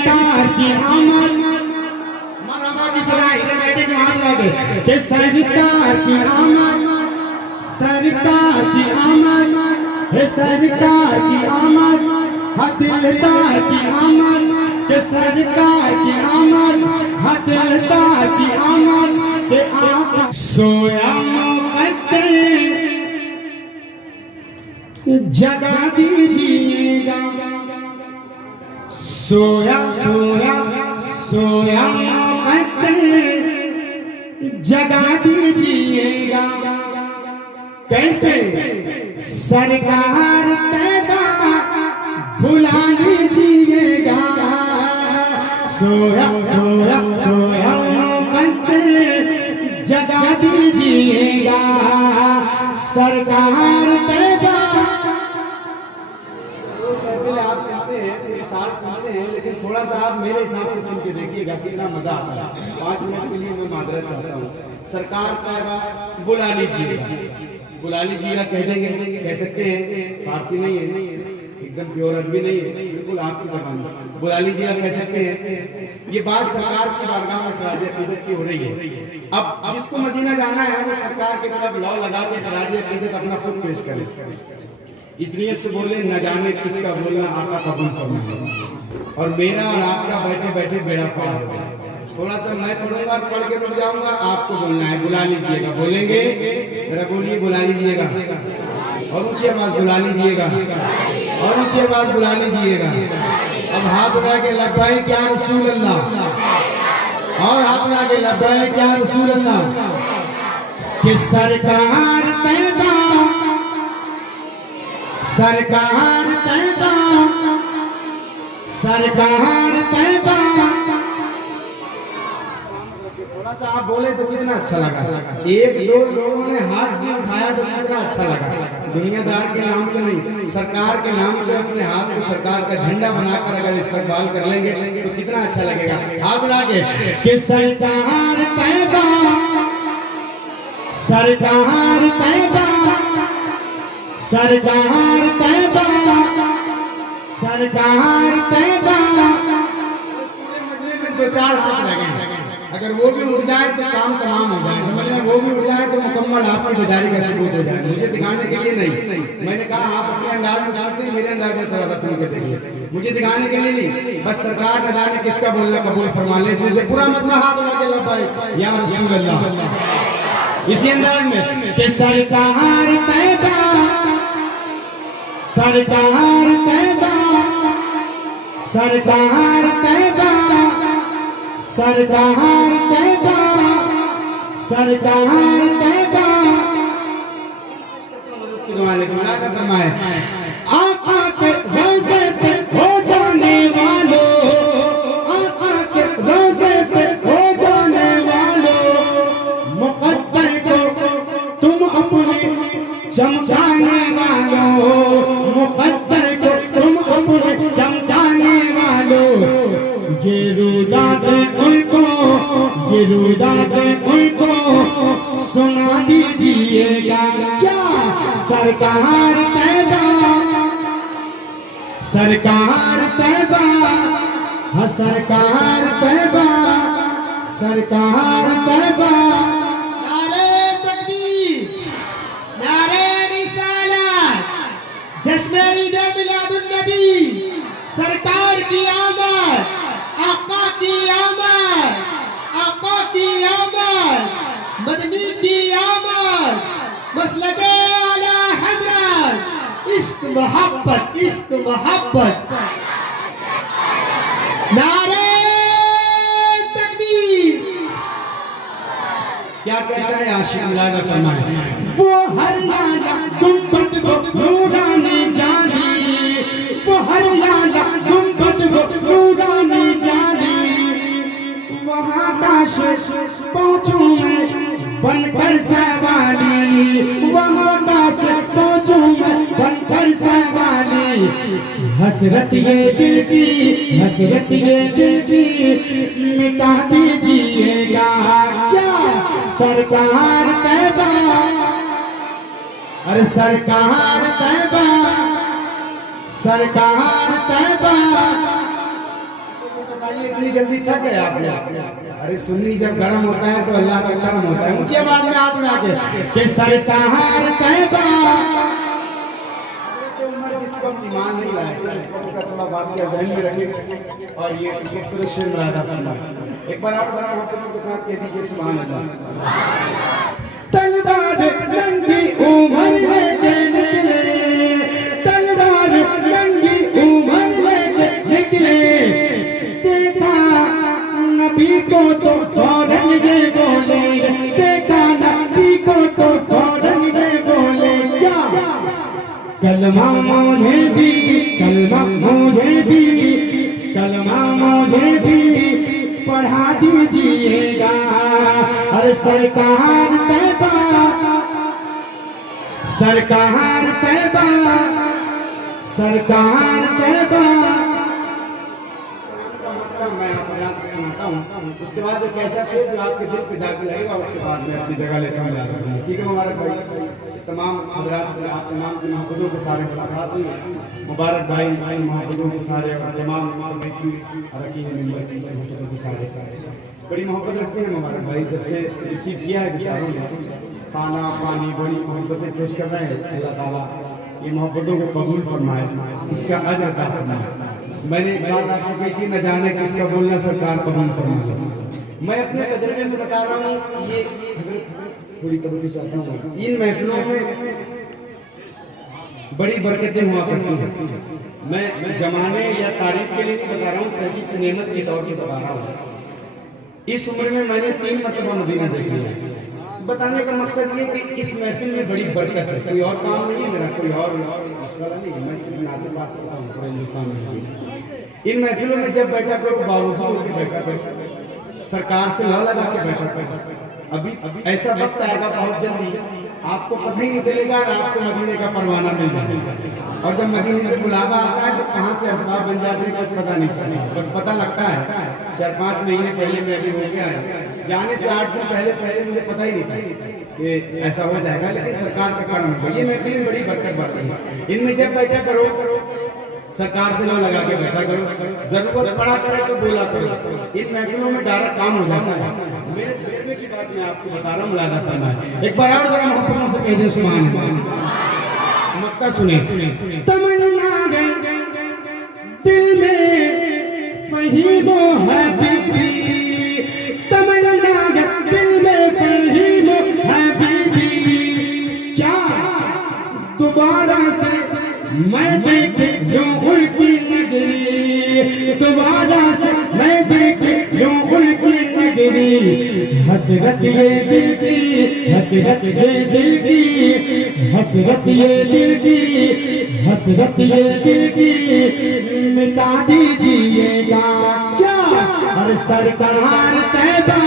सरकार की आमद, मरहबा की सलाह बैठे के हाथ लगा के सरकार की आमद, सरकार की आमद है, सरकार की आमद, दिलदार की आमद के सरकार की आमद, दिलदार की आमद के आमद। सोया मुकद्दर जगा दीजिएगा, सोया सोया सोया मुकद्दर जगा दीजिएगा। कैसे? सरकार तैबा भुला लीजिएगा, सोया सोया सोया मुकद्दर जगा दीजिएगा, सरकार तैबा। आप सुनते हैं, मेरे साथ सुनते हैं, लेकिन थोड़ा सा आप मेरे हिसाब से सुन के देखिएगा कितना मजा आता है। 5 मिनट के लिए मैं माजरत चाहता हूँ। सरकार तैबा बुला लीजिएगा, बुला लीजिएगा कह देंगे, कह सकते हैं, फारसी नहीं है, एकदम प्योर अरबी नहीं है, बिल्कुल आपकी ज़बान में बुला लीजिएगा कह सकते हैं। ये बात सरकार की बारगाह में खराज अकीदत की हो रही है। अब जिसको मदीना जाना है वो सरकार की तरफ लौ लगा के खराज अकीदत अपना खुद पेश करे। इसलिए से बोले न जाने किसका बोलना आका कबूल फरमाए, और मेरा और आपका बैठे बैठे बेड़ा पार हो। थोड़ा सा मैं पढ़ूंगा, पढ़ के रुक जाऊंगा, आपको बोलना है, बुला लीजिएगा। बोलेंगे जरा, बोलिए, बुला लीजिएगा, और ऊंची आवाज बुला लीजिएगा, और ऊंची आवाज बुला लीजिएगा। अब हाथ उठा के लब्बैक या रसूल अल्लाह, और हाथ उठा के लब्बैक या रसूल अल्लाह। कि सरकार तैबा, सरकार तैबा, सरकार तैबा। थोड़ा सा आप बोले तो कितना अच्छा लगा। एक दो लोगों ने हाथ भी उठाया तो कितना अच्छा लगा। दुनियादार के नाम पे नहीं, सरकार के नाम पे अपने हाथ को सरकार का झंडा बनाकर अगर इस्तेमाल कर लेंगे तो कितना अच्छा लगेगा। हाथ उठा के कि सरकार तैबा, सरकार तैबा, सरकार तैबा, सरकार तैबा। पूरे मजले में 2-4 हाथ लगे, अगर वो भी उड़ जाए तो काम तमाम हो जाए। समझना, वो भी उड़ जाए तो मुकम्मल आपकी बेदारी का सबूत हो जाए। मुझे दिखाने के लिए नहीं, मैंने कहा आप अपने अंदाज में सुनते हैं, मेरे अंदाज में थोड़ा सा सुन के देखिए। मुझे दिखाने के लिए नहीं, बस सरकार न जाने किसका बोलना कबूल फरमा ले। इसलिए पूरा मतलब हाथ उठा के लब्बैक या रसूल अल्लाह, इसी अंदाज में कि सरकार तैबा, सरकार तैबा, सरकार तैबा, सरकार तैबा, सरकार तैबा। आका के रोज़े पे हो जाने वालों, आका के रोज़े पे हो जाने वालों, मुक़द्दर को तुम अपने चमचाने वालों, मुक़द्दर को तुम अपने चमचाने वालों। ये रुदाद उनको, ये रुदाद उनको सुना दीजिएगा। क्या? सरकार तैबा, सरकार तैबा, हाँ सरकार तैबा, सरकार तैबा। नारे तकबीर, नारे रिसालत, जश्न ईद मिलादुन नबी, सरकार की आमद, आका की आमद, आका की आमद, मदनी की आमद, मसलके आला हजरत, इश्क मोहब्बत, इश्क मोहब्बत। नारे तकबीर। क्या कहता है आशिक अल्लाह का फरमान? वो हरियाणा गुंबद वो नूरानी जाली, वो हरियाणा गुंबद वो नूरानी जाली। वहाँ काश पहुँचूं मैं बनकर सवाली, वहाँ काश पहुँचूं मैं बनकर सवाली। हसरत ये दिल की, हसरत ये दिल की मिटा दीजिएगा। क्या? सरकार तैबा, अरे सरकार तैबा, सरकार तैबा। बताइए इतनी जल्दी थक गए आपने? अरे सुन्नी जब गर्म होता है तो अल्लाह का करम होता है। ऊंची आवाज में हाथ उठा के सरकार तैबा उम्र जिसको ईमान नहीं लाएगा इसका थोड़ा बात क्या ज़हन में रखिए। और ये खूबसूरत शेर मुरादा फरमा एक बार आप बड़ा मोहब्बतों के साथ कह दीजिए सुभान अल्लाह। तलवार नंगी उमर लेके निकले, तलवार नंगी उमर लेके निकले, देखा नबी को तो फौरन ये बोले, देखा नबी को तो फौरन ये बोले क्या कलमा मुझे भी, कलमा मुझे भी, कलमा मुझे भी पढ़ा दीजिएगा। अरे सरकार तैबा, सरकार तैबा, सरकार तैबा। मैं आपको सुनाता हूँ, उसके बाद एक ऐसा शेर जो आपके दिल पे जाके लगेगा, उसके बाद मैं अपनी जगह लेकर मैं जा रहा हूँ। ठीक है मुबारक भाई, तमाम हजरात आप तमाम की मोहब्बतों के सारे मुलाकात हुई। मुबारक भाई मोहब्बतों के सारे तमाम अरकीन मेंबर की मोहब्बतों के सारे बड़ी मोहब्बत रखते हैं मुबारक भाई। जब से रिसीव किया है बेचारों ने खाना पानी बड़ी मोहब्बतें पेश कर रहे हैं। अल्लाह ताला ये मोहब्बतों को कबूल फरमाए, इसका अजर अता फरमाए। मैंने एक बात आपसे कही थी, न जाने किसका बोलना सरकार कबूल फरमाए। मैं अपने तजर्बे में बता रहा हूँ, ये थोड़ी तवज्जो चाहता हूँ। इन महफिलों में बड़ी बरकतें हुआ करती हैं। मैं जमाने या तारीफ के लिए नहीं बता रहा हूँ, तहदीस नेमत के तौर पर बता रहा हूँ। इस उम्र में मैंने 3 मरतबा मदीना देख लिया। बताने का मकसद ये कि इस महफिल में बड़ी बरकत है। कोई और काम नहीं है मेरा, कोई और मशवरा नहीं है। मैं सिर्फ नाते बात करता हूँ पूरे हिंदुस्तान में। इन महफिलों में जब बैठा करो बावजूद होकर बैठा करो, सरकार से ला लगा के बैठा करो। अभी ऐसा वक्त आएगा बहुत जल्दी, आपको पता ही नहीं चलेगा और आपको मदीने का परवाना मिल जाएगा। और जब मदीने से बुलावा आता है तो कहाँ से असबाब बन जाते हैं कुछ पता नहीं चलता, बस पता लगता है 4-5 महीने पहले मैं अभी हो गया है, जाने से 8 दिन पहले मुझे पता ही नहीं था कि ऐसा हो जाएगा। लेकिन सरकार का काम है, ये महफिल में बड़ी बरकत बातें हैं। इनमें जब बैठा करो सरकार से ना लगा के बैठा करो, जरूरत पड़ा करे तो बोला करो। इन महफिलों में डायरेक्ट काम हो जाता है। मेरे तजर्बे की बात मैं आपको बता रहा हूँ, मुलादा करना है। एक बार और जरा मोहब्बतों से कह दे सुभान अल्लाह। मक्का सुने तमन्ना दिल में फहीमो है बीबी, तमन्ना दिल में फहीमो है बीबी, क्या दोबारा से मैं देख लूं उनकी नगरी, दोबारा से मैं देख लूं उनकी नगरी। हसरत ये दिल की, हसरत ये दिल की, हसरत ये दिल की, हसरत ये दिल की मिटा दीजिएगा क्या। और सरकार तैबा,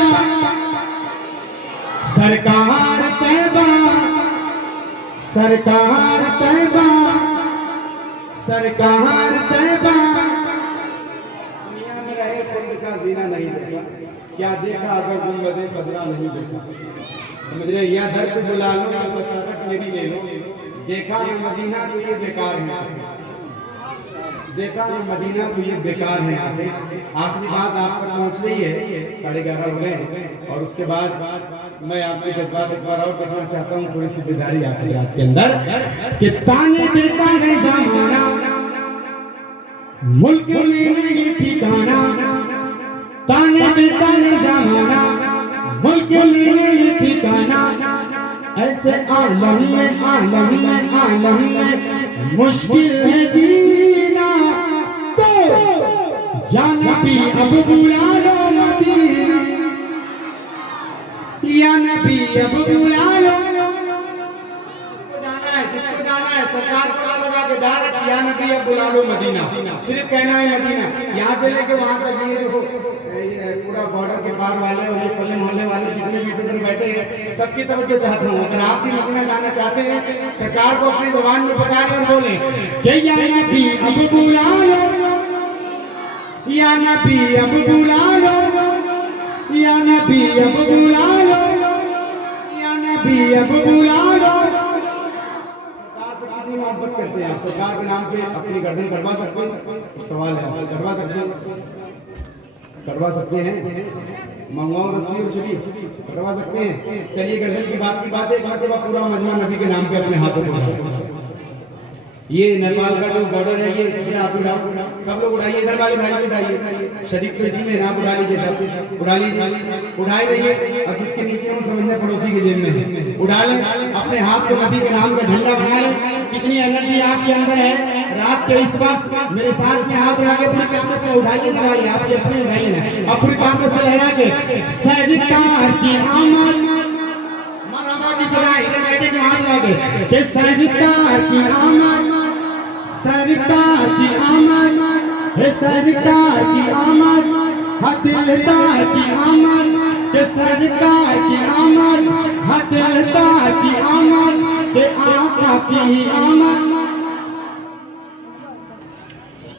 सरकार तैबा, सरकार तैबा, सरकार तैबा। दुनिया में रहे खुद का जीना नहीं देखा, क्या देखा अगर गुंबदे खजरा नहीं देखा। समझ रहे, या दर पे बुला लो या बसारत मेरी ले लो। देखा है मदीना तो ये बेकार है, देखा है मदीना तो ये बेकार है। आखिरी बात आप तक पहुंच रही है, 11:30 हो गए। और उसके बाद मैं आपके जज्बात एक बार और देखना चाहता हूँ, थोड़ी सी बेदारी आखिरी रात के अंदर कि ताने देता है ज़माना, मुल्क में नहीं ठिकाना, ताने देता है ज़माना, मुल्क में नहीं ठिकाना। ऐसे आलम में, आलम में, आलम में मुश्किल है जीना, तो या नबी अब बुला लो मदीना, या नबी अब बुला लो। जिसको जाना है सरकार को लगा के डायरेक्ट या नबी अब बुला लो मदीना, सिर्फ कहना है मदीना। यहाँ से लेके वहां तक ये देखो पूरा बॉर्डर के पार वाले और पल्ले मोहल्ले वाले जितने भी इधर बैठे हैं, सबकी तवज्जो चाहता हूँ। अगर आप भी मदीना जाना चाहते हैं, सरकार को अपनी जुबान में पुकारें और बोलें कि या नबी अब बुला लो, या नबी अब बुला लो, या नबी अब बुला लो, या नबी अब बुला लो। सरकार से कितनी मोहब्बत करते हैं आप? सरकार के नाम पे अपनी गर्दन कटवा सकते हैं? सवाल है, कटवा सकते हैं? कटवा सकते हैं? मंगवाओ रस्सी और छुरी, कटवा सकते हैं? चलिए गर्दन की बात एक मरतबा पूरा मजमा नबी के नाम पे अपने हाथों में उठाओ। ये नेपाल का जो बॉर्डर है, ये आप उड़ाओ, सब लोग उड़ाइए, इधर वाले भाई उड़ाइए, शरीफ तो इसी में नाम उड़ा लीजिए, सब उड़ा लीजिए, उड़ाई रहिए। अब उसके नीचे हम समझना पड़ोसी के जेब में है, उड़ा लें, अपने हाथ को नबी के नाम का झंडा बना लें। कितनी एनर्जी आपके अंदर है, रात के इस वक्त मेरे साथ में हाथ उड़ा के पूरी कामत से उठाइए ना भाई, आप ये अपने उठाइए ना, और पूरी कामत से लहरा के सरकार की आमद की सराय इधर बैठे के हाथ लागे कि सरकार की आमद, सरकार की आमद है, सरकार की आमद, दिलदार की आमद के सरकार की आमद, दिलदार की आमद के आका की आमद।